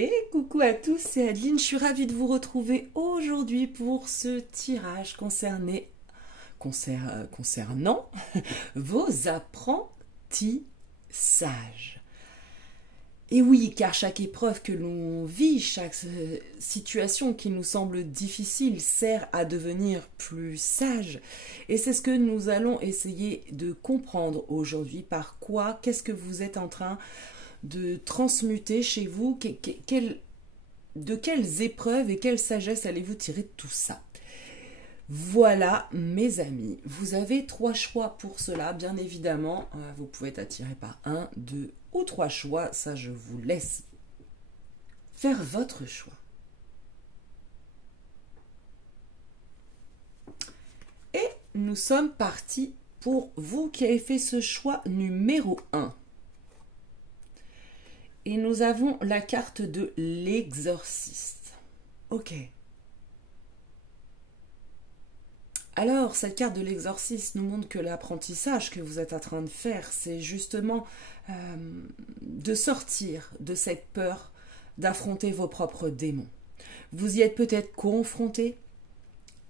Et coucou à tous, c'est Adeline, je suis ravie de vous retrouver aujourd'hui pour ce tirage concernant vos apprentissages. Et oui, car chaque épreuve que l'on vit, chaque situation qui nous semble difficile sert à devenir plus sage. Et c'est ce que nous allons essayer de comprendre aujourd'hui. Par quoi, qu'est-ce que vous êtes en train de transmuter chez vous, de quelles épreuves et quelle sagesse allez-vous tirer de tout ça? Voilà, mes amis, vous avez 3 choix pour cela, bien évidemment. Vous pouvez être attiré par 1, 2 ou 3 choix, ça je vous laisse faire votre choix. Et nous sommes partis pour vous qui avez fait ce choix numéro 1. Et nous avons la carte de l'exorciste. Ok. Alors, cette carte de l'exorciste nous montre que l'apprentissage que vous êtes en train de faire, c'est justement de sortir de cette peur d'affronter vos propres démons. Vous y êtes peut-être confronté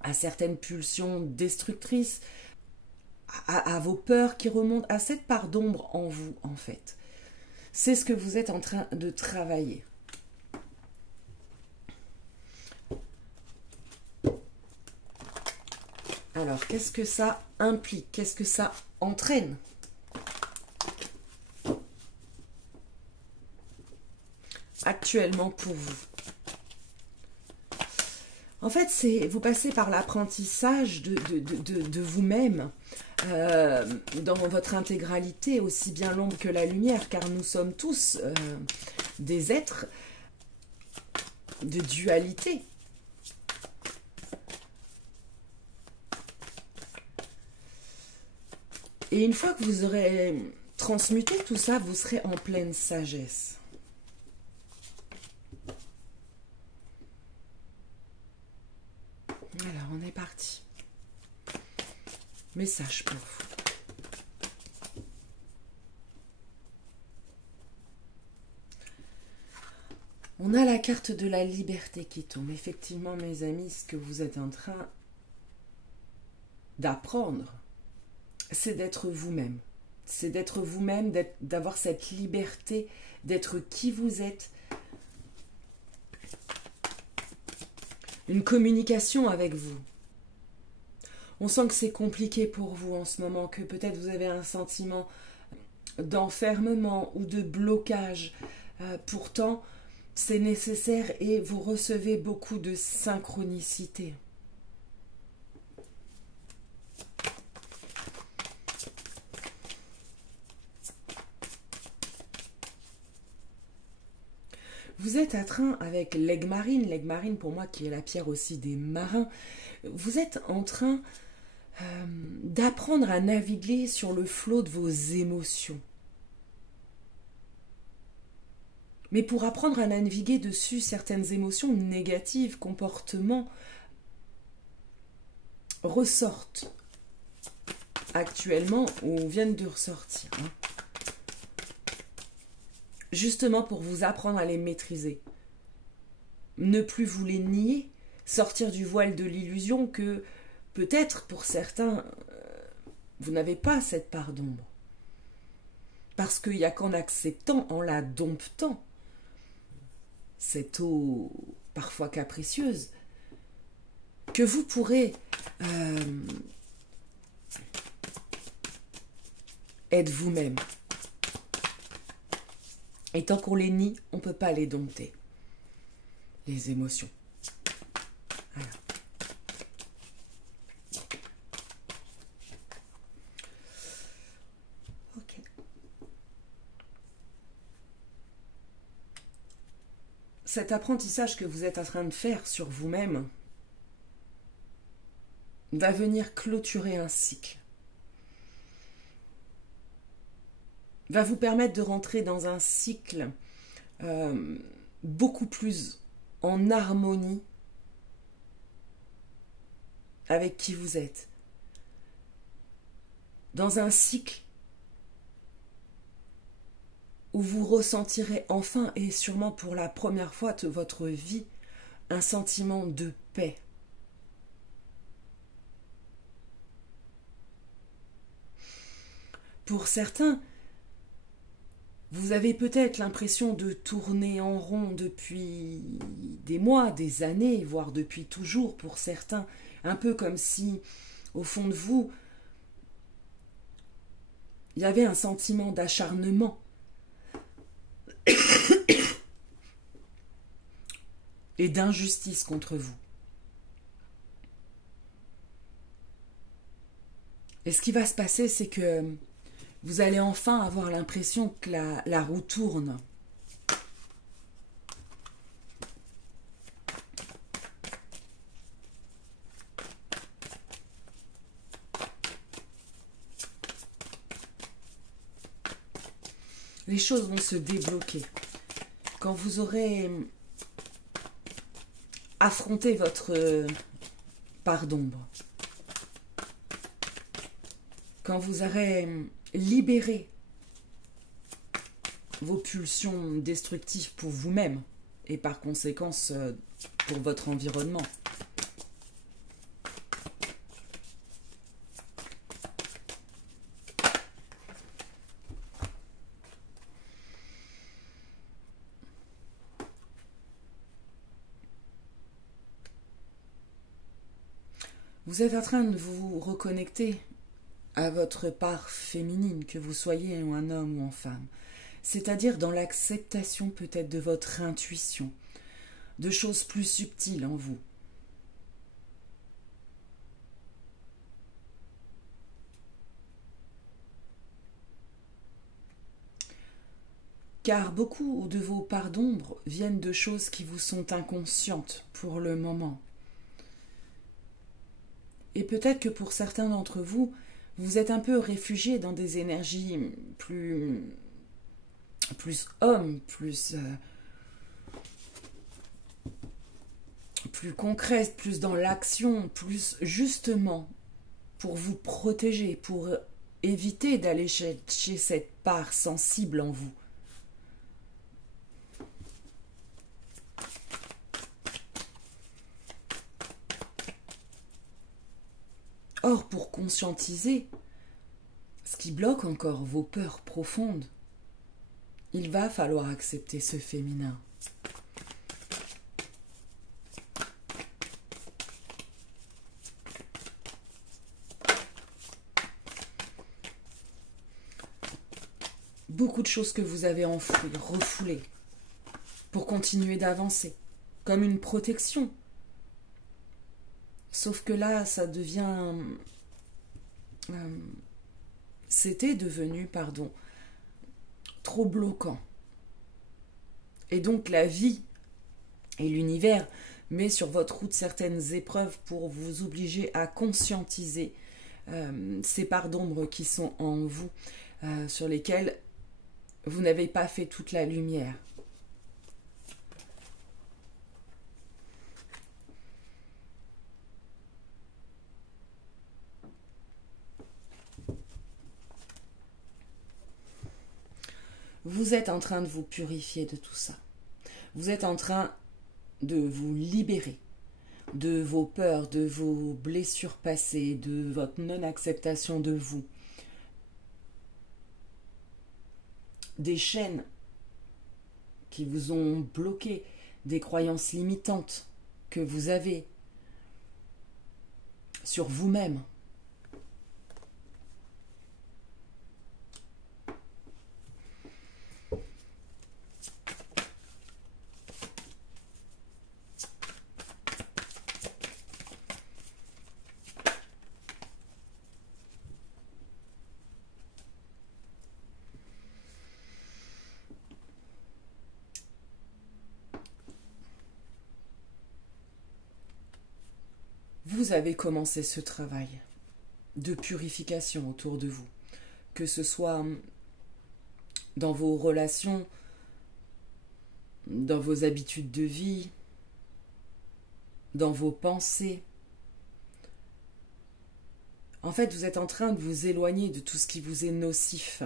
à certaines pulsions destructrices, à vos peurs qui remontent à cette part d'ombre en vous, en fait. C'est ce que vous êtes en train de travailler. Alors, qu'est-ce que ça implique? Qu'est-ce que ça entraîne? Actuellement pour vous. En fait, vous passez par l'apprentissage de vous-même dans votre intégralité, aussi bien l'ombre que la lumière, car nous sommes tous des êtres de dualité. Et une fois que vous aurez transmuté tout ça, vous serez en pleine sagesse. Alors, on est parti. Message pour vous. On a la carte de la liberté qui tombe. Effectivement, mes amis, ce que vous êtes en train d'apprendre, c'est d'être vous-même. C'est d'être vous-même, d'avoir cette liberté, d'être qui vous êtes. Une communication avec vous. On sent que c'est compliqué pour vous en ce moment, que peut-être vous avez un sentiment d'enfermement ou de blocage. Pourtant, c'est nécessaire et vous recevez beaucoup de synchronicité. Vous êtes en train, avec l'aigle marine pour moi qui est la pierre aussi des marins, vous êtes en train d'apprendre à naviguer sur le flot de vos émotions. Mais pour apprendre à naviguer dessus certaines émotions négatives, comportements, ressortent actuellement ou viennent de ressortir. Justement pour vous apprendre à les maîtriser. Ne plus vous les nier, sortir du voile de l'illusion que peut-être pour certains, vous n'avez pas cette part d'ombre. Parce qu'il n'y a qu'en acceptant, en la domptant, cette eau parfois capricieuse, que vous pourrez être vous-même. Et tant qu'on les nie, on ne peut pas les dompter. Les émotions. Voilà. Ok. Cet apprentissage que vous êtes en train de faire sur vous-même va venir clôturer un cycle. Va vous permettre de rentrer dans un cycle beaucoup plus en harmonie avec qui vous êtes. Dans un cycle où vous ressentirez enfin et sûrement pour la première fois de votre vie un sentiment de paix. Pour certains, vous avez peut-être l'impression de tourner en rond depuis des mois, des années, voire depuis toujours pour certains, un peu comme si, au fond de vous, il y avait un sentiment d'acharnement et d'injustice contre vous. Et ce qui va se passer, c'est que vous allez enfin avoir l'impression que la roue tourne. Les choses vont se débloquer. Quand vous aurez affronté votre part d'ombre, quand vous aurez libéré vos pulsions destructives pour vous-même et par conséquence pour votre environnement. Vous êtes en train de vous reconnecter à votre part féminine, que vous soyez un homme ou une femme, c'est-à-dire dans l'acceptation peut-être de votre intuition, de choses plus subtiles en vous. Car beaucoup de vos parts d'ombre viennent de choses qui vous sont inconscientes pour le moment. Et peut-être que pour certains d'entre vous, vous êtes un peu réfugiés dans des énergies plus hommes, plus concrètes, plus dans l'action, plus justement pour vous protéger, pour éviter d'aller chercher cette part sensible en vous. Or, pour conscientiser ce qui bloque encore vos peurs profondes, il va falloir accepter ce féminin. Beaucoup de choses que vous avez enfouies, refoulées, pour continuer d'avancer, comme une protection. Sauf que là, ça devient... c'était devenu, trop bloquant. Et donc la vie et l'univers met sur votre route certaines épreuves pour vous obliger à conscientiser ces parts d'ombre qui sont en vous, sur lesquelles vous n'avez pas fait toute la lumière. Vous êtes en train de vous purifier de tout ça. Vous êtes en train de vous libérer de vos peurs, de vos blessures passées, de votre non-acceptation de vous. Des chaînes qui vous ont bloqué, des croyances limitantes que vous avez sur vous-même. Vous avez commencé ce travail de purification autour de vous, que ce soit dans vos relations, dans vos habitudes de vie, dans vos pensées. En fait, vous êtes en train de vous éloigner de tout ce qui vous est nocif.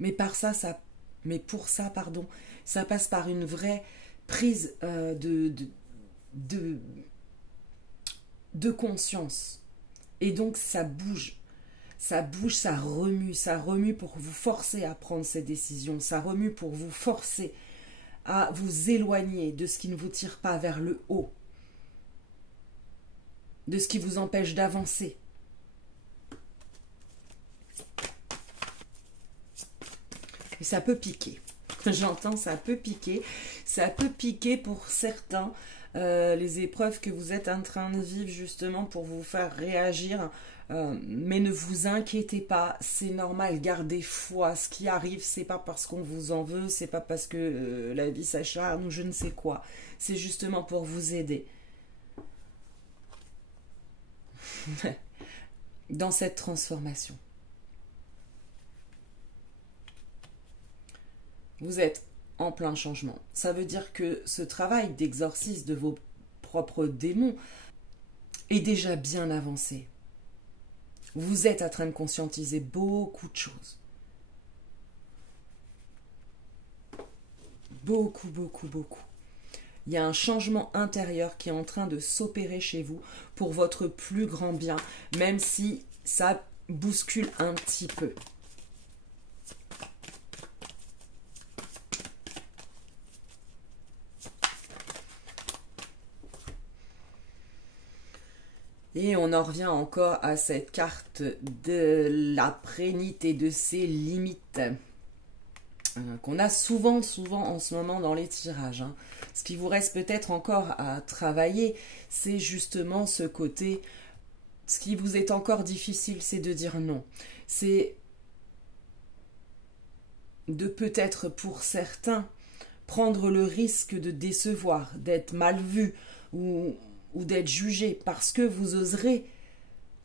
Mais pour ça, pardon, ça passe par une vraie prise de conscience. Et donc ça bouge, ça remue pour vous forcer à prendre ces décisions, ça remue pour vous forcer à vous éloigner de ce qui ne vous tire pas vers le haut, de ce qui vous empêche d'avancer. Et ça peut piquer. J'entends, ça peut piquer. Ça peut piquer pour certains les épreuves que vous êtes en train de vivre justement pour vous faire réagir. Mais ne vous inquiétez pas, c'est normal, gardez foi. Ce qui arrive, c'est pas parce qu'on vous en veut, c'est pas parce que la vie s'acharne ou je ne sais quoi. C'est justement pour vous aider. Dans cette transformation. Vous êtes en plein changement. Ça veut dire que ce travail d'exorcisme de vos propres démons est déjà bien avancé. Vous êtes en train de conscientiser beaucoup de choses. Beaucoup, beaucoup, beaucoup. Il y a un changement intérieur qui est en train de s'opérer chez vous pour votre plus grand bien, même si ça bouscule un petit peu. Et on en revient encore à cette carte de la prénité de ses limites qu'on a souvent en ce moment dans les tirages. Ce qui vous reste peut-être encore à travailler, c'est justement ce côté. Ce qui vous est encore difficile, c'est de dire non. C'est de peut-être pour certains prendre le risque de décevoir, d'être mal vu ou d'être jugé parce que vous oserez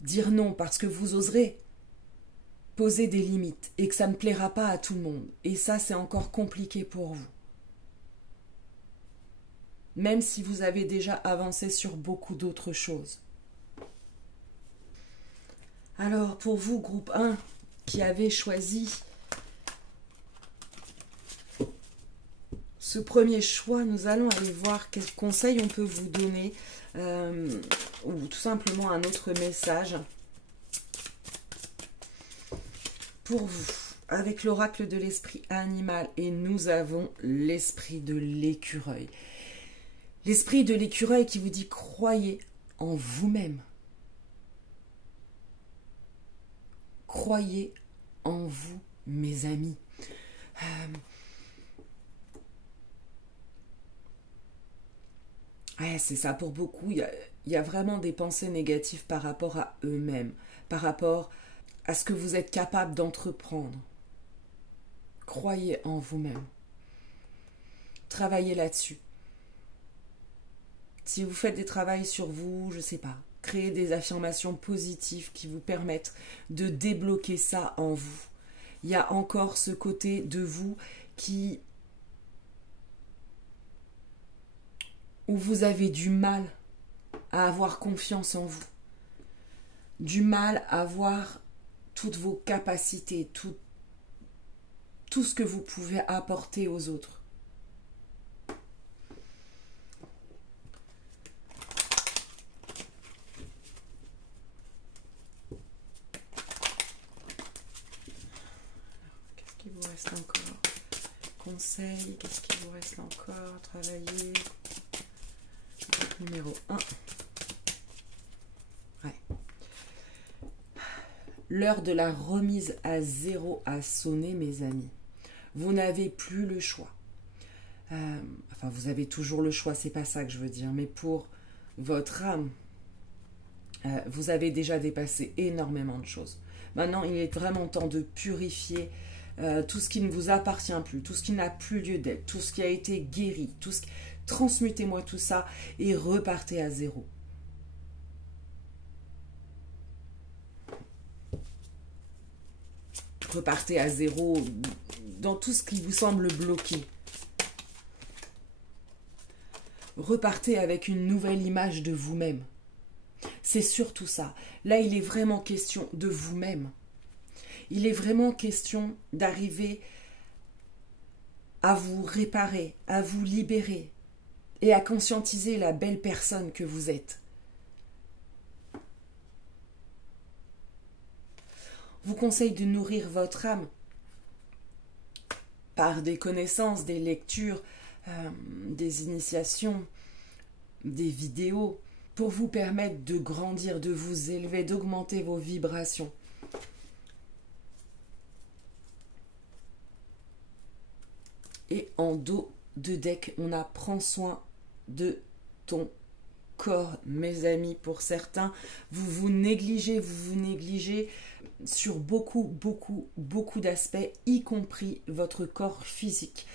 dire non, parce que vous oserez poser des limites et que ça ne plaira pas à tout le monde. Et ça, c'est encore compliqué pour vous. Même si vous avez déjà avancé sur beaucoup d'autres choses. Alors, pour vous, groupe 1, qui avez choisi ce premier choix, nous allons aller voir quels conseils on peut vous donner ou tout simplement un autre message pour vous avec l'oracle de l'esprit animal. Et nous avons l'esprit de l'écureuil. L'esprit de l'écureuil qui vous dit croyez en vous-même. Croyez en vous, mes amis. Ouais, c'est ça, pour beaucoup, il y a vraiment des pensées négatives par rapport à eux-mêmes, par rapport à ce que vous êtes capable d'entreprendre. Croyez en vous-même. Travaillez là-dessus. Si vous faites des travaux sur vous, je ne sais pas, créez des affirmations positives qui vous permettent de débloquer ça en vous. Il y a encore ce côté de vous où vous avez du mal à avoir confiance en vous, du mal à voir toutes vos capacités, tout ce que vous pouvez apporter aux autres. Qu'est-ce qu'il vous reste encore? Conseil, qu'est-ce qu'il vous reste encore? Travailler. Numéro 1. Ouais. L'heure de la remise à zéro a sonné, mes amis. Vous n'avez plus le choix. Enfin, vous avez toujours le choix, c'est pas ça que je veux dire, mais pour votre âme, vous avez déjà dépassé énormément de choses. Maintenant, il est vraiment temps de purifier tout ce qui ne vous appartient plus, tout ce qui n'a plus lieu d'être, tout ce qui a été guéri, transmutez-moi tout ça et repartez à zéro. Repartez à zéro dans tout ce qui vous semble bloqué. Repartez avec une nouvelle image de vous-même. C'est surtout ça. Là, il est vraiment question de vous-même. Il est vraiment question d'arriver à vous réparer, à vous libérer et à conscientiser la belle personne que vous êtes. Je vous conseille de nourrir votre âme par des connaissances, des lectures, des initiations, des vidéos, pour vous permettre de grandir, de vous élever, d'augmenter vos vibrations. Et en dos de deck, on a prends soin de ton corps, mes amis. Pour certains, vous vous négligez sur beaucoup d'aspects, y compris votre corps physique.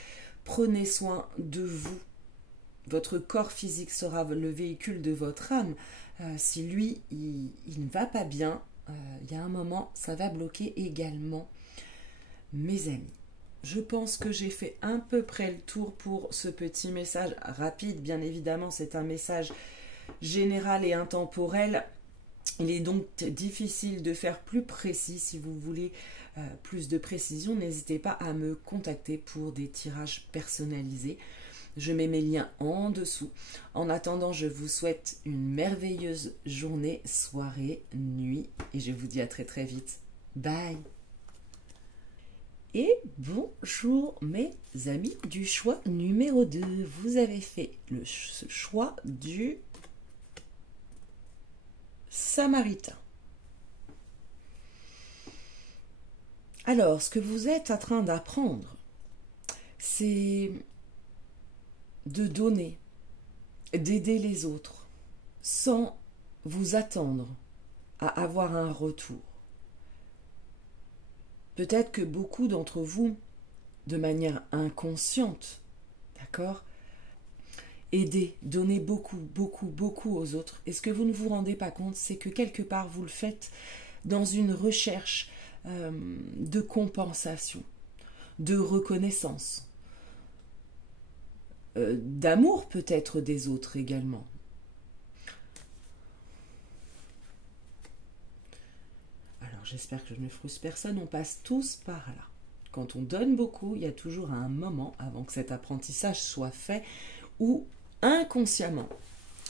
Prenez soin de vous. Votre corps physique sera le véhicule de votre âme. Si lui, il ne va pas bien, il y a un moment, ça va bloquer également. Mes amis, je pense que j'ai fait à peu près le tour pour ce petit message rapide. Bien évidemment, c'est un message général et intemporel. Il est donc difficile de faire plus précis. Si vous voulez plus de précision, n'hésitez pas à me contacter pour des tirages personnalisés. Je mets mes liens en dessous. En attendant, je vous souhaite une merveilleuse journée, soirée, nuit et je vous dis à très très vite. Bye. Et bonjour mes amis du choix numéro 2. Vous avez fait le choix du Samaritain. Alors, ce que vous êtes en train d'apprendre, c'est de donner, d'aider les autres, sans vous attendre à avoir un retour. Peut-être que beaucoup d'entre vous, de manière inconsciente, d'accord, aidez, donnez beaucoup aux autres. Et ce que vous ne vous rendez pas compte, c'est que quelque part, vous le faites dans une recherche de compensation, de reconnaissance, d'amour peut-être des autres également. Alors j'espère que je ne frustre personne, on passe tous par là. Quand on donne beaucoup, il y a toujours un moment avant que cet apprentissage soit fait où inconsciemment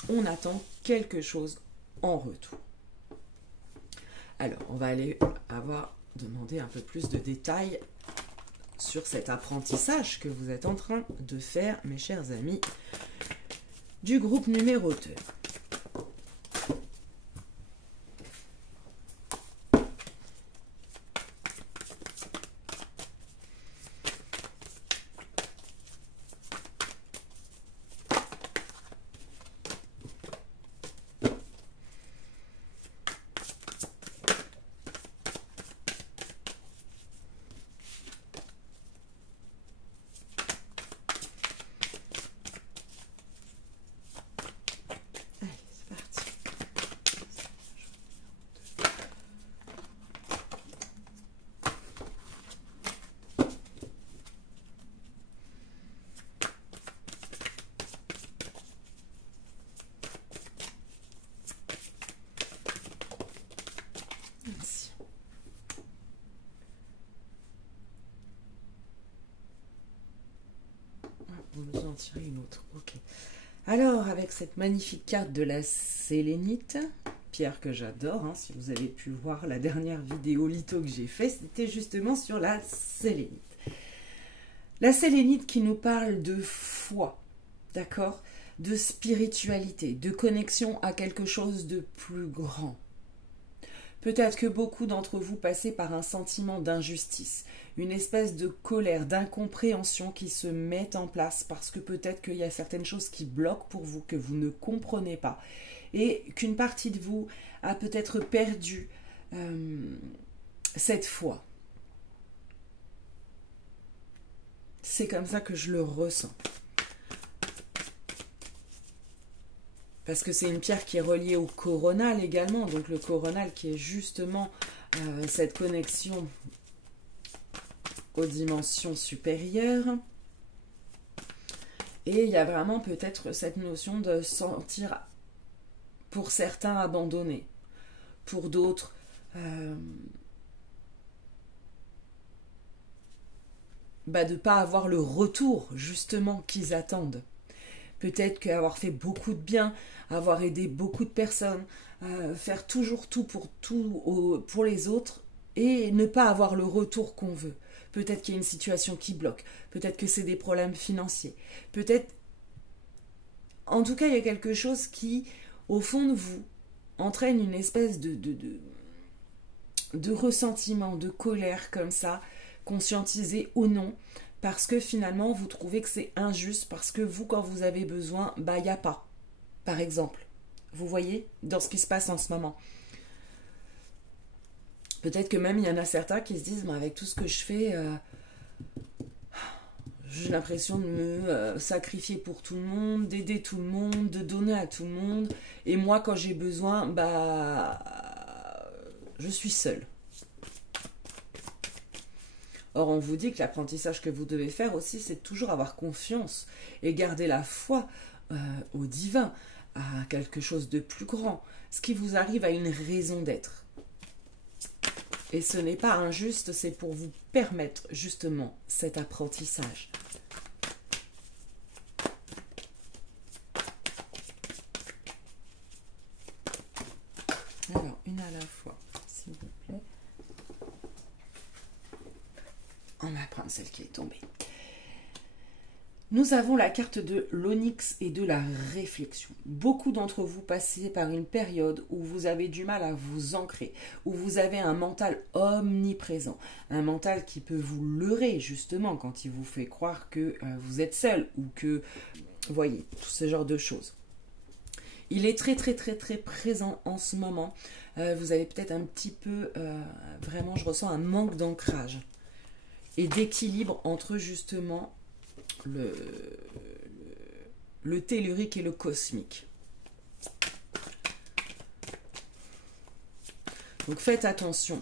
on attend quelque chose en retour. Alors on va aller demander un peu plus de détails sur cet apprentissage que vous êtes en train de faire, mes chers amis du groupe numéro 2. Vous nous en tirez une autre. Ok. Alors, avec cette magnifique carte de la sélénite, pierre que j'adore, hein, si vous avez pu voir la dernière vidéo litho que j'ai fait, c'était justement sur la sélénite. La sélénite qui nous parle de foi, d'accord, de spiritualité, de connexion à quelque chose de plus grand. Peut-être que beaucoup d'entre vous passez par un sentiment d'injustice, une espèce de colère, d'incompréhension qui se met en place parce que peut-être qu'il y a certaines choses qui bloquent pour vous, que vous ne comprenez pas et qu'une partie de vous a peut-être perdu cette foi. C'est comme ça que je le ressens. Parce que c'est une pierre qui est reliée au coronal également. Donc le coronal qui est justement cette connexion aux dimensions supérieures. Et il y a vraiment peut-être cette notion de sentir, pour certains, abandonnés. Pour d'autres, de ne pas avoir le retour justement qu'ils attendent. Peut-être qu'avoir fait beaucoup de bien, avoir aidé beaucoup de personnes, faire toujours tout pour les autres et ne pas avoir le retour qu'on veut. Peut-être qu'il y a une situation qui bloque, peut-être que c'est des problèmes financiers, peut-être... En tout cas, il y a quelque chose qui, au fond de vous, entraîne une espèce de ressentiment, de colère comme ça, conscientisé ou non, parce que finalement vous trouvez que c'est injuste, parce que vous, quand vous avez besoin, il n'y a pas, par exemple. Vous voyez, dans ce qui se passe en ce moment. Peut-être que même il y en a certains qui se disent, avec tout ce que je fais, j'ai l'impression de me sacrifier pour tout le monde, d'aider tout le monde, de donner à tout le monde, et moi quand j'ai besoin, je suis seule. Or, on vous dit que l'apprentissage que vous devez faire aussi, c'est toujours avoir confiance et garder la foi au divin, à quelque chose de plus grand. Ce qui vous arrive a une raison d'être. Et ce n'est pas injuste, c'est pour vous permettre justement cet apprentissage. Alors, une à la fois, s'il vous plaît. On va prendre celle qui est tombée. Nous avons la carte de l'onyx et de la réflexion. Beaucoup d'entre vous passez par une période où vous avez du mal à vous ancrer, où vous avez un mental omniprésent, un mental qui peut vous leurrer justement quand il vous fait croire que vous êtes seul ou que, vous voyez, tout ce genre de choses. Il est très très très très présent en ce moment. Vous avez peut-être un petit peu, vraiment je ressens un manque d'ancrage et d'équilibre entre justement le tellurique et le cosmique. Donc faites attention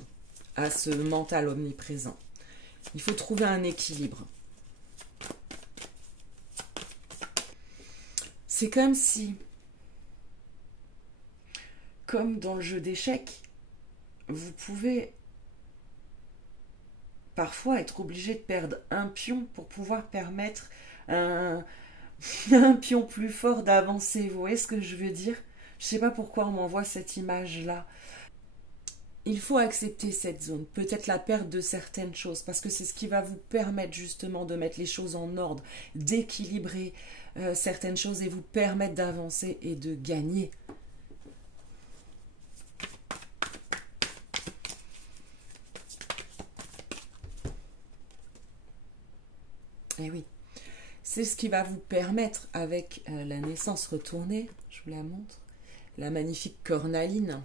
à ce mental omniprésent. Il faut trouver un équilibre. C'est comme si, comme dans le jeu d'échecs, vous pouvez parfois être obligé de perdre un pion pour pouvoir permettre un pion plus fort d'avancer. Vous voyez ce que je veux dire? Je ne sais pas pourquoi on m'envoie cette image-là. Il faut accepter cette zone, peut-être la perte de certaines choses, parce que c'est ce qui va vous permettre justement de mettre les choses en ordre, d'équilibrer certaines choses et vous permettre d'avancer et de gagner. Et oui, c'est ce qui va vous permettre, avec la naissance retournée, je vous la montre, la magnifique cornaline,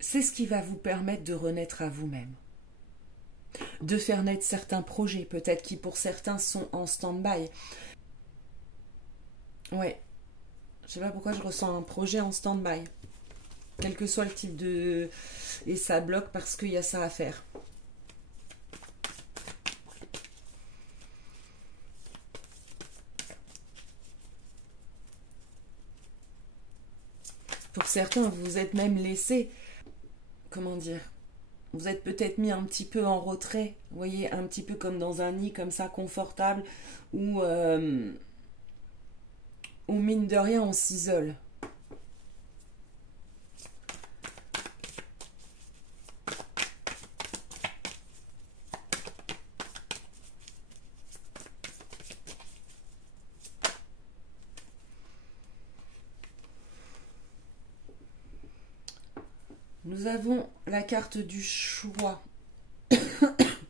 c'est ce qui va vous permettre de renaître à vous-même, de faire naître certains projets, peut-être qui pour certains sont en stand-by. Ouais, je sais pas pourquoi je ressens un projet en stand-by, quel que soit le type de... Et ça bloque parce qu'il y a ça à faire. Pour certains, vous vous êtes même laissé, comment dire, vous êtes peut-être mis un petit peu en retrait, vous voyez, un petit peu comme dans un nid comme ça, confortable, où mine de rien, on s'isole. Nous avons la carte du choix.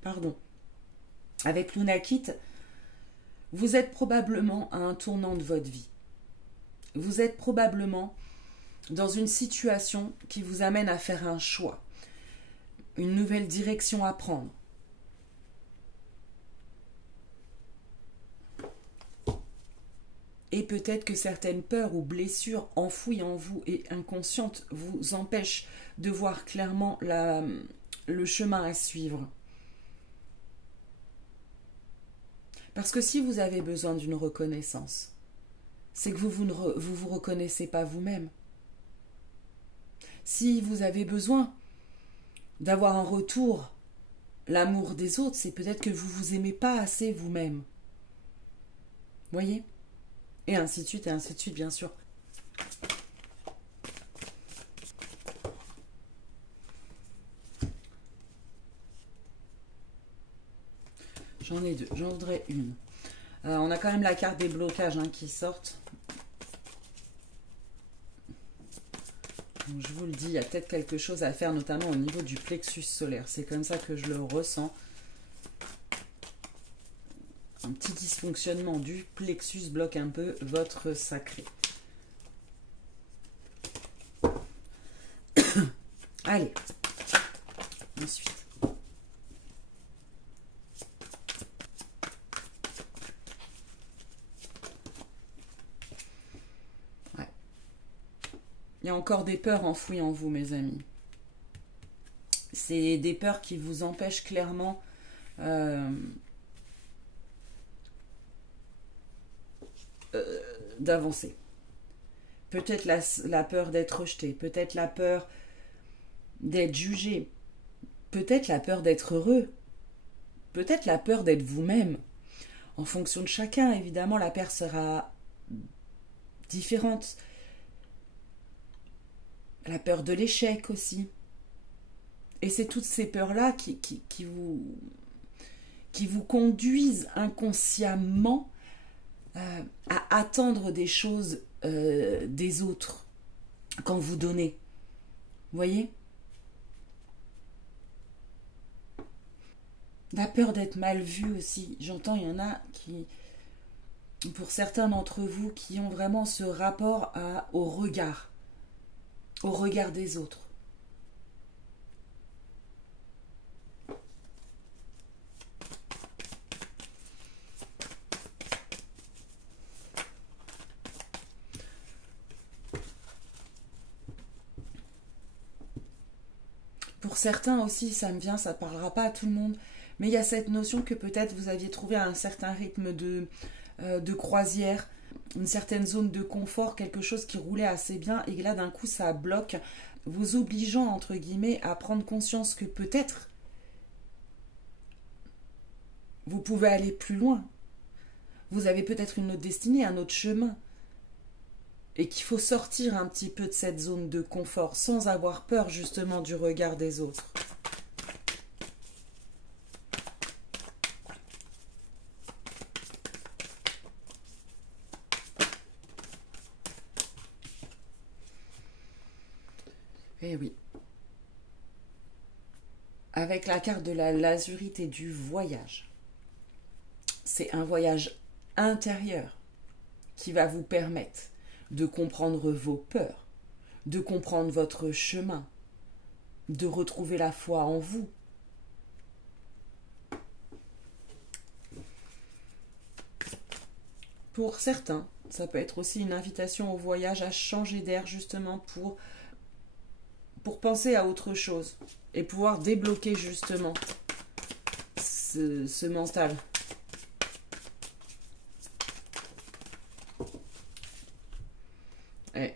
Pardon. Avec Lunakit, vous êtes probablement à un tournant de votre vie. Vous êtes probablement dans une situation qui vous amène à faire un choix, une nouvelle direction à prendre. Et peut-être que certaines peurs ou blessures enfouies en vous et inconscientes vous empêchent de voir clairement le chemin à suivre. Parce que si vous avez besoin d'une reconnaissance, c'est que vous ne vous reconnaissez pas vous-même. Si vous avez besoin d'avoir en retour l'amour des autres, c'est peut-être que vous vous aimez pas assez vous-même. Voyez? Et ainsi de suite, bien sûr. J'en ai deux, j'en voudrais une. On a quand même la carte des blocages qui sortent. Donc, je vous le dis, il y a peut-être quelque chose à faire, notamment au niveau du plexus solaire. C'est comme ça que je le ressens. Un petit dysfonctionnement du plexus bloque un peu votre sacré. Allez. Ensuite. Ouais. Il y a encore des peurs enfouies en vous, mes amis. C'est des peurs qui vous empêchent clairement d'avancer. Peut-être la peur d'être rejeté, peut-être la peur d'être jugé, peut-être la peur d'être heureux, peut-être la peur d'être vous-même. En fonction de chacun, évidemment, la peur sera différente. La peur de l'échec aussi. Et c'est toutes ces peurs-là qui vous conduisent inconsciemment à attendre des choses des autres quand vous donnez. Vous voyez? La peur d'être mal vu aussi. J'entends, il y en a qui, pour certains d'entre vous, qui ont vraiment ce rapport au regard des autres. Pour certains aussi, ça me vient, ça ne parlera pas à tout le monde, mais il y a cette notion que peut-être vous aviez trouvé un certain rythme de croisière, une certaine zone de confort, quelque chose qui roulait assez bien, et là d'un coup ça bloque, vous obligeant entre guillemets à prendre conscience que peut-être vous pouvez aller plus loin. Vous avez peut-être une autre destinée, un autre chemin. Et qu'il faut sortir un petit peu de cette zone de confort sans avoir peur justement du regard des autres. Eh oui. Avec la carte de la lazurite et du voyage. C'est un voyage intérieur qui va vous permettre de comprendre vos peurs, de comprendre votre chemin, de retrouver la foi en vous. Pour certains, ça peut être aussi une invitation au voyage, à changer d'air justement pour penser à autre chose et pouvoir débloquer justement ce mental.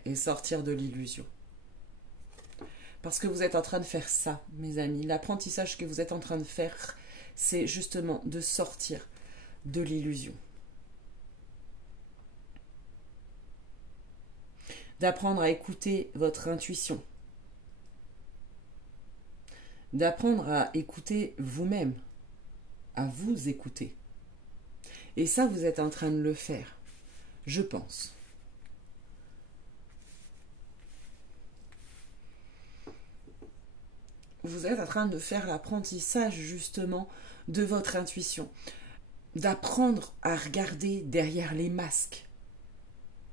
Et sortir de l'illusion. Parce que vous êtes en train de faire ça, mes amis. L'apprentissage que vous êtes en train de faire, c'est justement de sortir de l'illusion. D'apprendre à écouter votre intuition. D'apprendre à écouter vous-même. À vous écouter. Et ça, vous êtes en train de le faire. Je pense. Vous êtes en train de faire l'apprentissage justement de votre intuition, d'apprendre à regarder derrière les masques.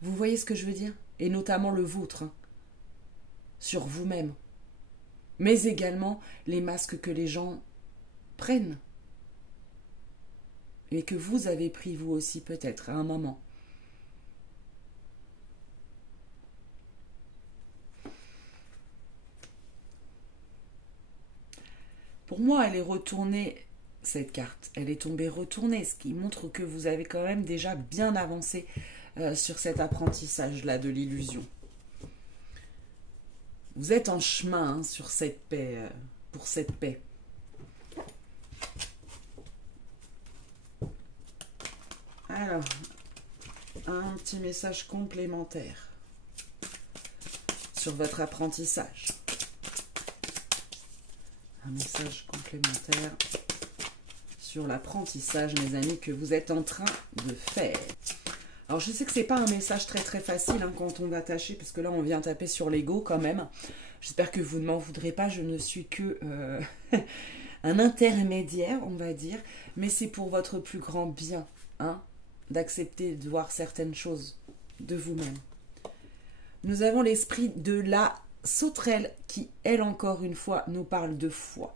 Vous voyez ce que je veux dire? Et notamment le vôtre, sur vous-même, mais également les masques que les gens prennent et que vous avez pris vous aussi peut-être à un moment. Pour moi, elle est retournée, cette carte. Elle est tombée retournée, ce qui montre que vous avez quand même déjà bien avancé sur cet apprentissage-là de l'illusion. Vous êtes en chemin sur cette paix. pour cette paix. Alors, un petit message complémentaire sur votre apprentissage. Un message complémentaire sur l'apprentissage, mes amis, que vous êtes en train de faire. Alors, je sais que c'est pas un message très facile hein, quand on va tâcher, parce que là, on vient taper sur l'ego quand même. J'espère que vous ne m'en voudrez pas, je ne suis que un intermédiaire, on va dire. Mais c'est pour votre plus grand bien, hein, d'accepter de voir certaines choses de vous-même. Nous avons l'esprit de la sauterelle qui, elle encore une fois, nous parle de foi.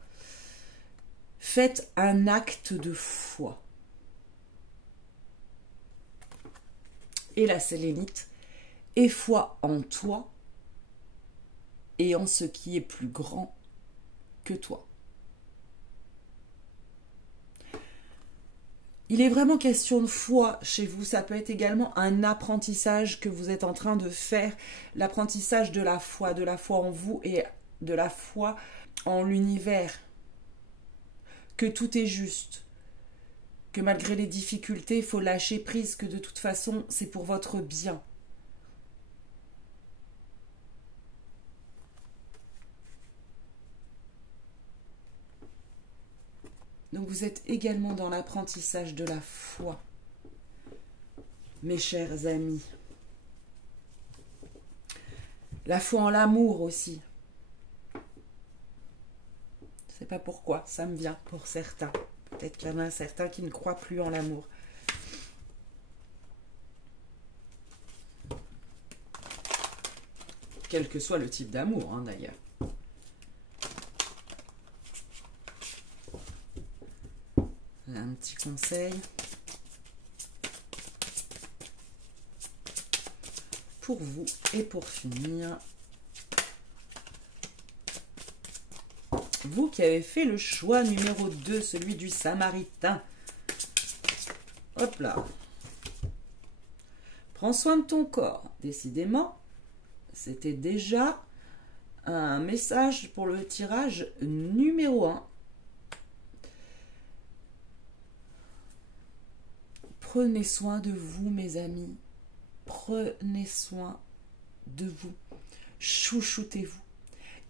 Faites un acte de foi. Et la sélénite, aie foi en toi et en ce qui est plus grand que toi. Il est vraiment question de foi chez vous. Ça peut être également un apprentissage que vous êtes en train de faire. L'apprentissage de la foi en vous et de la foi en l'univers. Que tout est juste. Que malgré les difficultés, il faut lâcher prise, que de toute façon, c'est pour votre bien. Donc vous êtes également dans l'apprentissage de la foi, mes chers amis. La foi en l'amour aussi. Je ne sais pas pourquoi, ça me vient pour certains. Peut-être qu'il y en a certains qui ne croient plus en l'amour. Quel que soit le type d'amour, hein, d'ailleurs. Un petit conseil pour vous et pour finir. Vous qui avez fait le choix numéro 2, celui du Samaritain. Hop là. Prends soin de ton corps. Décidément, c'était déjà un message pour le tirage numéro 1. Prenez soin de vous, mes amis. Prenez soin de vous. Chouchoutez-vous.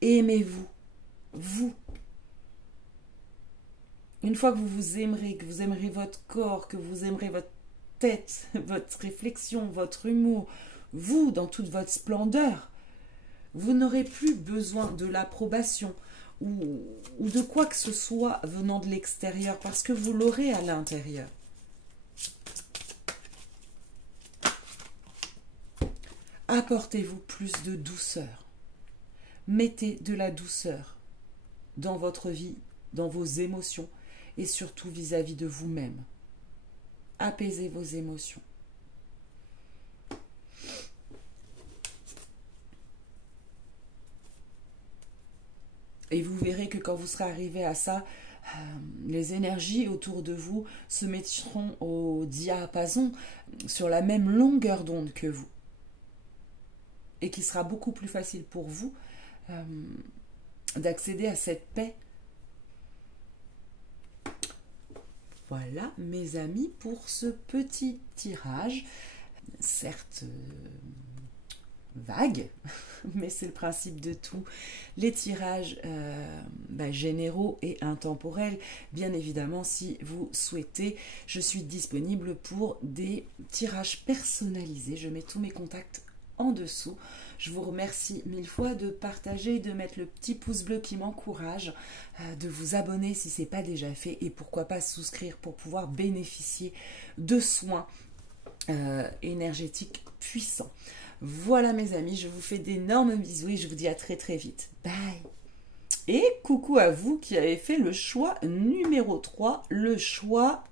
Aimez-vous. Vous. Une fois que vous vous aimerez, que vous aimerez votre corps, que vous aimerez votre tête, votre réflexion, votre humour, vous dans toute votre splendeur, vous n'aurez plus besoin de l'approbation ou de quoi que ce soit venant de l'extérieur parce que vous l'aurez à l'intérieur. Apportez-vous plus de douceur. Mettez de la douceur dans votre vie, dans vos émotions et surtout vis-à-vis de vous-même. Apaisez vos émotions. Et vous verrez que quand vous serez arrivé à ça, les énergies autour de vous se mettront au diapason, sur la même longueur d'onde que vous. Et qu'il sera beaucoup plus facile pour vous d'accéder à cette paix. Voilà, mes amis, pour ce petit tirage, certes vague, mais c'est le principe de tout. Les tirages généraux et intemporels, bien évidemment, si vous souhaitez, je suis disponible pour des tirages personnalisés. Je mets tous mes contacts en dessous. Je vous remercie 1000 fois de partager, de mettre le petit pouce bleu qui m'encourage, de vous abonner si ce n'est pas déjà fait et pourquoi pas souscrire pour pouvoir bénéficier de soins énergétiques puissants. Voilà mes amis, je vous fais d'énormes bisous et je vous dis à très très vite. Bye. Et coucou à vous qui avez fait le choix numéro 3, le choix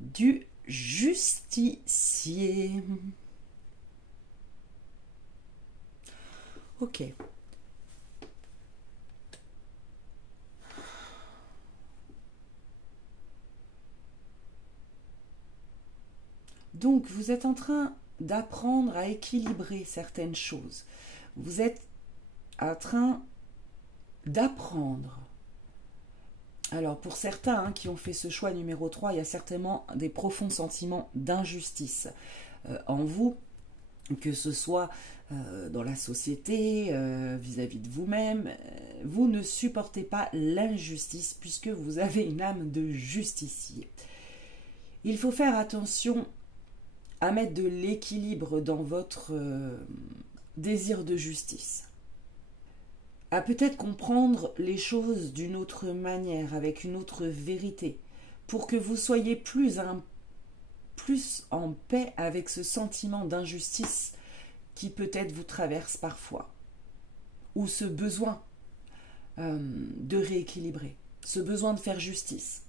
du justicier. Ok. Donc, vous êtes en train d'apprendre à équilibrer certaines choses. Vous êtes en train d'apprendre. Alors pour certains qui ont fait ce choix numéro 3, il y a certainement des profonds sentiments d'injustice en vous, que ce soit dans la société, vis-à-vis de vous-même. Vous ne supportez pas l'injustice puisque vous avez une âme de justicier. Il faut faire attention à mettre de l'équilibre dans votre désir de justice. À peut-être comprendre les choses d'une autre manière, avec une autre vérité, pour que vous soyez plus en paix avec ce sentiment d'injustice qui peut-être vous traverse parfois, ou ce besoin de rééquilibrer, ce besoin de faire justice.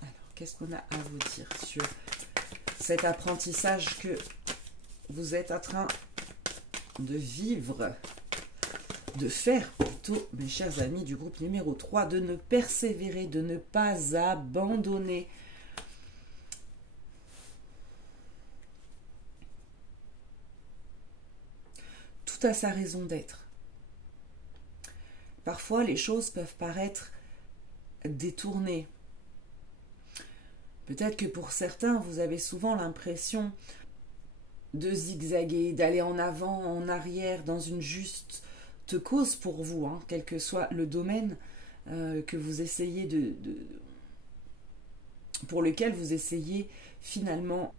Alors, qu'est-ce qu'on a à vous dire sur cet apprentissage que vous êtes en train de vivre, de faire plutôt, mes chers amis du groupe numéro 3, de ne persévérer, de ne pas abandonner. Tout a sa raison d'être. Parfois, les choses peuvent paraître détournées. Peut-être que pour certains, vous avez souvent l'impression de zigzaguer, d'aller en avant, en arrière, dans une juste cause pour vous, quel que soit le domaine que vous essayez pour lequel vous essayez finalement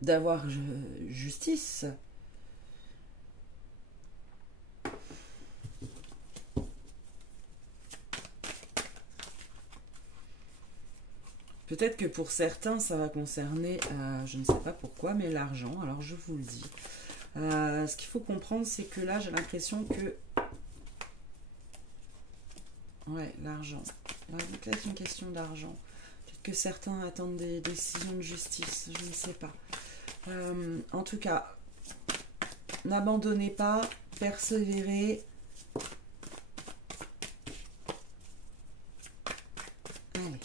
d'avoir justice. Peut-être que pour certains, ça va concerner, je ne sais pas pourquoi, mais l'argent. Alors, je vous le dis. Ce qu'il faut comprendre, c'est que là, j'ai l'impression que... Ouais, l'argent. Là, peut-être une question d'argent. Peut-être que certains attendent des décisions de justice. Je ne sais pas. En tout cas, n'abandonnez pas, persévérez. Allez.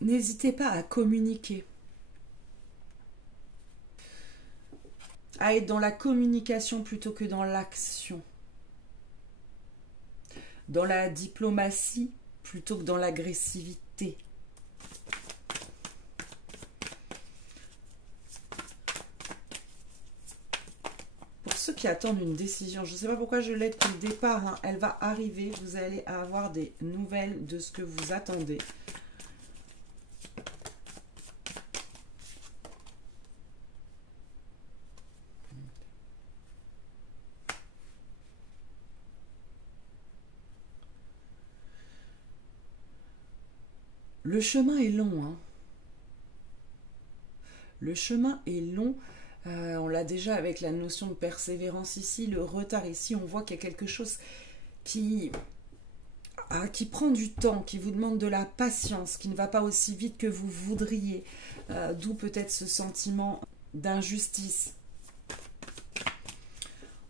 N'hésitez pas à communiquer, à être dans la communication plutôt que dans l'action, dans la diplomatie plutôt que dans l'agressivité. Pour ceux qui attendent une décision, je ne sais pas pourquoi je l'aide depuis le départ, elle va arriver, vous allez avoir des nouvelles de ce que vous attendez. Le chemin est long. Le chemin est long. On l'a déjà avec la notion de persévérance ici. Le retard ici, on voit qu'il y a quelque chose qui prend du temps, qui vous demande de la patience, qui ne va pas aussi vite que vous voudriez. D'où peut-être ce sentiment d'injustice.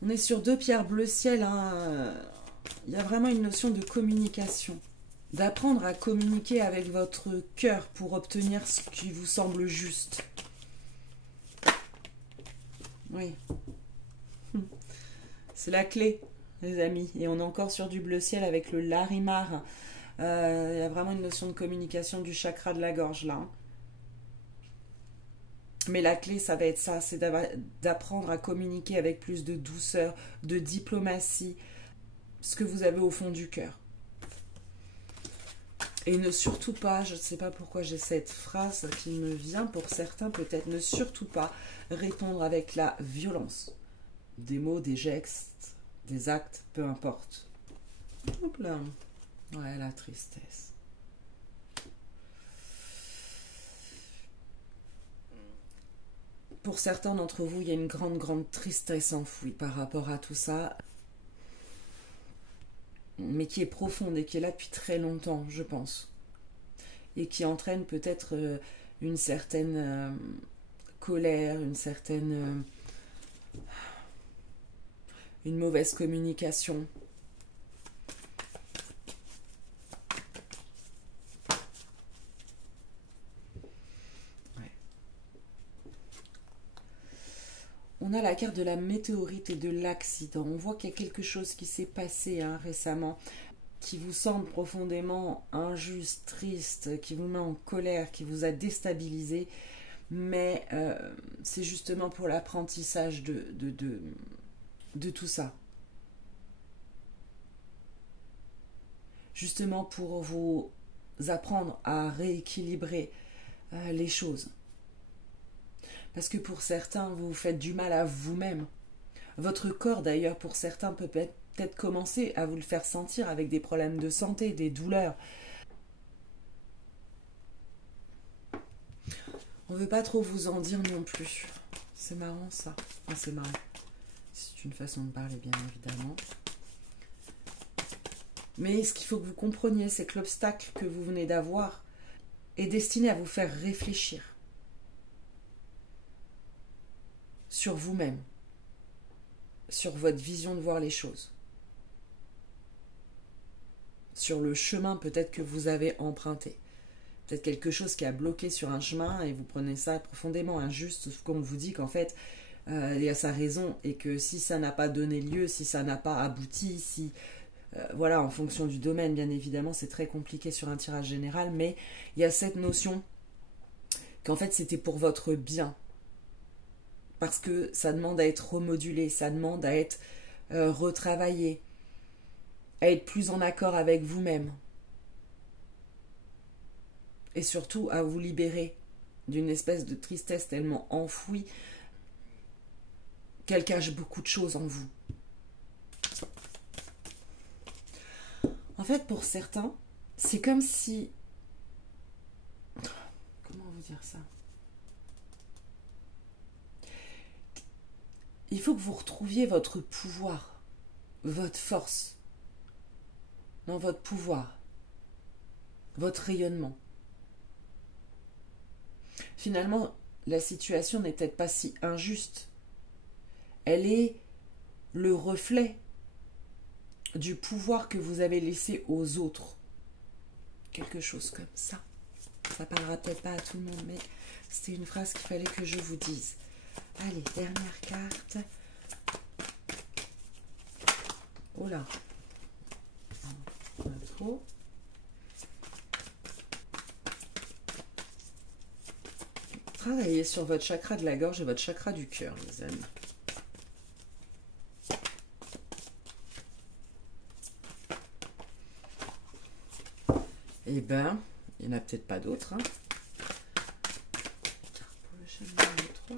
On est sur 2 pierres bleu ciel. Il y a vraiment une notion de communication. D'apprendre à communiquer avec votre cœur pour obtenir ce qui vous semble juste. Oui. C'est la clé, les amis. Et on est encore sur du bleu ciel avec le Larimar. Il y a vraiment une notion de communication du chakra de la gorge, là. Mais la clé, ça va être ça. C'est d'apprendre à communiquer avec plus de douceur, de diplomatie. Ce que vous avez au fond du cœur. Et ne surtout pas, je ne sais pas pourquoi j'ai cette phrase qui me vient pour certains peut-être, ne surtout pas répondre avec la violence. Des mots, des gestes, des actes, peu importe. Hop là. Ouais, la tristesse. Pour certains d'entre vous, il y a une grande, grande tristesse enfouie par rapport à tout ça. Mais qui est profonde et qui est là depuis très longtemps, je pense. Et qui entraîne peut-être une certaine colère, une mauvaise communication. On a la carte de la météorite et de l'accident. On voit qu'il y a quelque chose qui s'est passé récemment, qui vous semble profondément injuste, triste, qui vous met en colère, qui vous a déstabilisé. Mais c'est justement pour l'apprentissage de tout ça. Justement pour vous apprendre à rééquilibrer les choses. Parce que pour certains, vous faites du mal à vous-même. Votre corps, d'ailleurs, pour certains, peut peut-être commencer à vous le faire sentir avec des problèmes de santé, des douleurs. On ne veut pas trop vous en dire non plus. C'est marrant, ça. Enfin, c'est marrant. C'est une façon de parler, bien évidemment. Mais ce qu'il faut que vous compreniez, c'est que l'obstacle que vous venez d'avoir est destiné à vous faire réfléchir sur vous-même, sur votre vision de voir les choses, sur le chemin peut-être que vous avez emprunté. Peut-être quelque chose qui a bloqué sur un chemin et vous prenez ça profondément injuste, qu'on vous dit qu'en fait, il y a sa raison et que si ça n'a pas donné lieu, si ça n'a pas abouti, si... voilà, en fonction du domaine, bien évidemment, c'est très compliqué sur un tirage général, mais il y a cette notion qu'en fait, c'était pour votre bien. Parce que ça demande à être remodulé, ça demande à être retravaillé, à être plus en accord avec vous-même. Et surtout à vous libérer d'une espèce de tristesse tellement enfouie qu'elle cache beaucoup de choses en vous. En fait, pour certains, c'est comme si... Comment vous dire ça ? Il faut que vous retrouviez votre pouvoir, votre force, dans votre pouvoir, votre rayonnement. Finalement, la situation n'est peut-être pas si injuste. Elle est le reflet du pouvoir que vous avez laissé aux autres. Quelque chose comme ça. Ça parlera peut-être pas à tout le monde, mais c'était une phrase qu'il fallait que je vous dise. Allez, dernière carte. Oh là. Pas trop. Travaillez sur votre chakra de la gorge et votre chakra du cœur, les amis. Eh ben, il n'y en a peut-être pas d'autres. Hein. Pour le chemin numéro 3.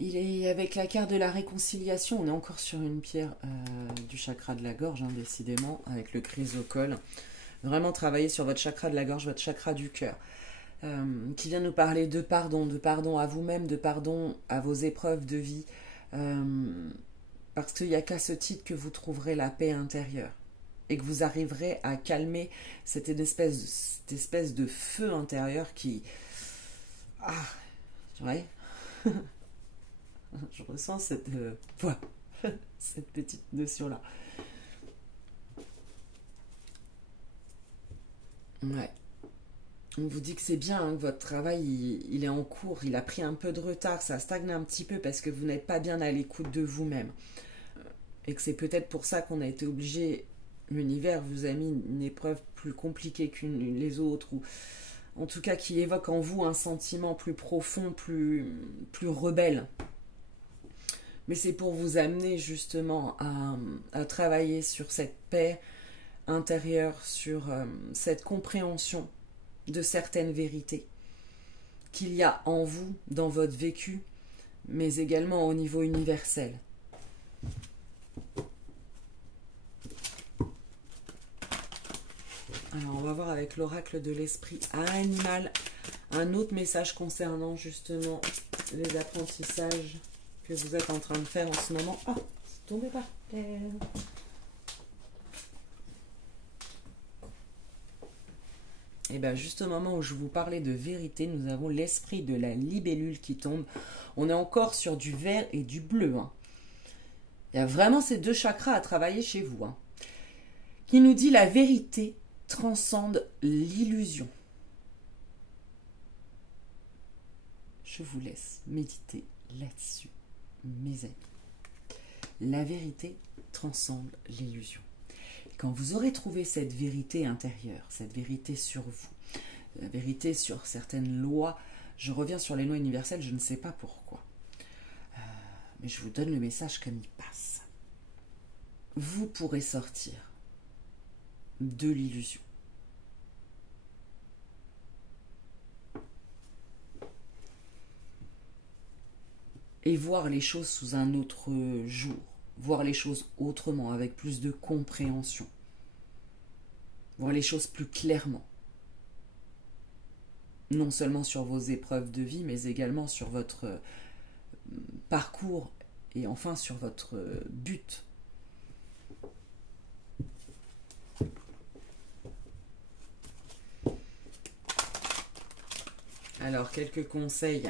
Il est avec la carte de la réconciliation. On est encore sur une pierre du chakra de la gorge, hein, décidément, avec le chrysocole. Vraiment travailler sur votre chakra de la gorge, votre chakra du cœur. Qui vient nous parler de pardon à vous-même, de pardon à vos épreuves de vie. Parce qu'il n'y a qu'à ce titre que vous trouverez la paix intérieure. Et que vous arriverez à calmer cette espèce de feu intérieur qui... Ah, ouais. Je ressens cette petite notion-là. Ouais. On vous dit que c'est bien, hein, que votre travail, il est en cours, il a pris un peu de retard, ça stagne un petit peu parce que vous n'êtes pas bien à l'écoute de vous-même. Et que c'est peut-être pour ça qu'on a été obligé, l'univers vous a mis une épreuve plus compliquée qu'une les autres, ou en tout cas qui évoque en vous un sentiment plus profond, plus rebelle. Mais c'est pour vous amener justement à travailler sur cette paix intérieure, sur cette compréhension de certaines vérités qu'il y a en vous, dans votre vécu, mais également au niveau universel. Alors on va voir avec l'oracle de l'esprit animal un autre message concernant justement les apprentissages que vous êtes en train de faire en ce moment. Ah, c'est tombé par terre. Et bien juste au moment où je vous parlais de vérité, nous avons l'esprit de la libellule qui tombe. On est encore sur du vert et du bleu. Hein. Il y a vraiment ces deux chakras à travailler chez vous. Hein. Qui nous dit la vérité transcende l'illusion. Je vous laisse méditer là-dessus, mes amis. La vérité transcende l'illusion. Quand vous aurez trouvé cette vérité intérieure, cette vérité sur vous, la vérité sur certaines lois, je reviens sur les lois universelles, je ne sais pas pourquoi, mais je vous donne le message comme il passe. Vous pourrez sortir de l'illusion. Et voir les choses sous un autre jour, voir les choses autrement, avec plus de compréhension, voir les choses plus clairement, non seulement sur vos épreuves de vie, mais également sur votre parcours et enfin sur votre but. Alors, quelques conseils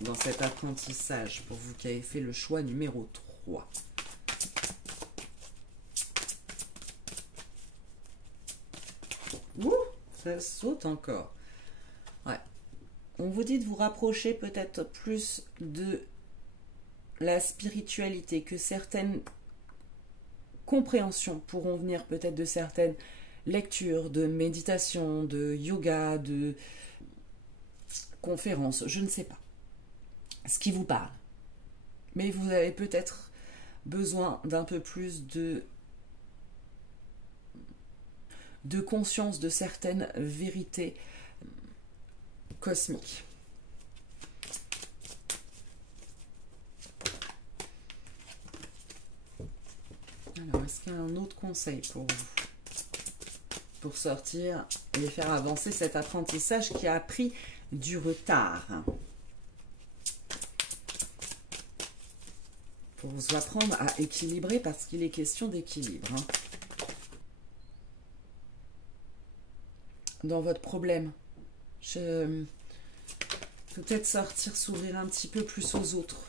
dans cet apprentissage pour vous qui avez fait le choix numéro 3. Ouh, ça saute encore. Ouais. On vous dit de vous rapprocher peut-être plus de la spiritualité, que certaines compréhensions pourront venir peut-être de certaines lectures, de méditation, de yoga, de conférences, je ne sais pas ce qui vous parle. Mais vous avez peut-être besoin d'un peu plus de conscience de certaines vérités cosmiques. Alors, est-ce qu'il y a un autre conseil pour vous? Pour sortir et faire avancer cet apprentissage qui a pris du retard. Pour vous apprendre à équilibrer, parce qu'il est question d'équilibre. Hein. Dans votre problème, peut-être sortir, s'ouvrir un petit peu plus aux autres.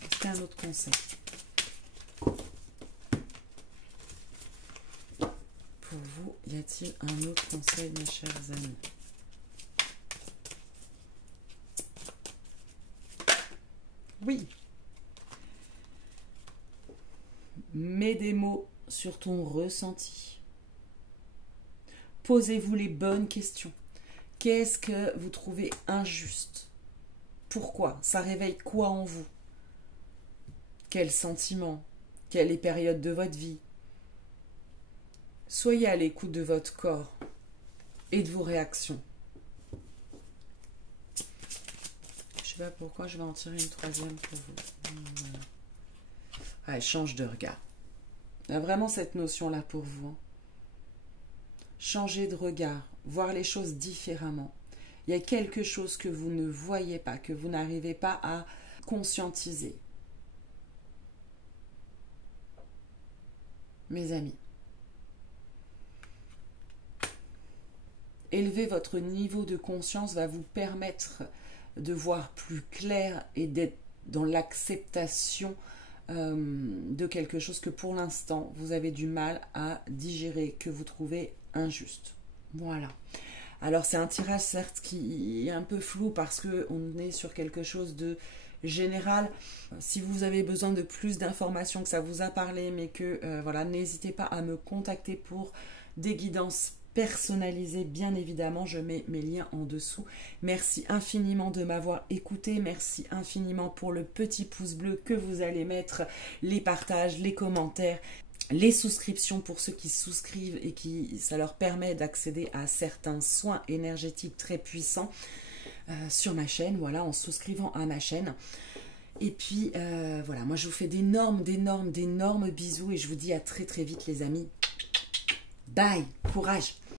Est-ce qu'il y a un autre conseil? Pour vous, y a-t-il un autre conseil, mes chers amis? Oui. Mets des mots sur ton ressenti. Posez-vous les bonnes questions. Qu'est-ce que vous trouvez injuste? Pourquoi? Ça réveille quoi en vous? Quels sentiments? Quelle période de votre vie? Soyez à l'écoute de votre corps et de vos réactions. Je ne sais pas pourquoi, je vais en tirer une troisième pour vous. Voilà. Allez, change de regard. Il y a vraiment cette notion-là pour vous. Hein. Changer de regard, voir les choses différemment. Il y a quelque chose que vous ne voyez pas, que vous n'arrivez pas à conscientiser. Mes amis, élever votre niveau de conscience va vous permettre de voir plus clair et d'être dans l'acceptation de quelque chose que pour l'instant vous avez du mal à digérer, que vous trouvez injuste. Voilà. Alors c'est un tirage certes qui est un peu flou parce qu'on est sur quelque chose de général. Si vous avez besoin de plus d'informations, que ça vous a parlé, mais que voilà, n'hésitez pas à me contacter pour des guidances personnalisées, bien évidemment, je mets mes liens en dessous. Merci infiniment de m'avoir écouté, merci infiniment pour le petit pouce bleu que vous allez mettre, les partages, les commentaires, les souscriptions pour ceux qui souscrivent et qui ça leur permet d'accéder à certains soins énergétiques très puissants sur ma chaîne, voilà, en souscrivant à ma chaîne. Et puis voilà, moi je vous fais d'énormes bisous et je vous dis à très très vite les amis. Bye, courage.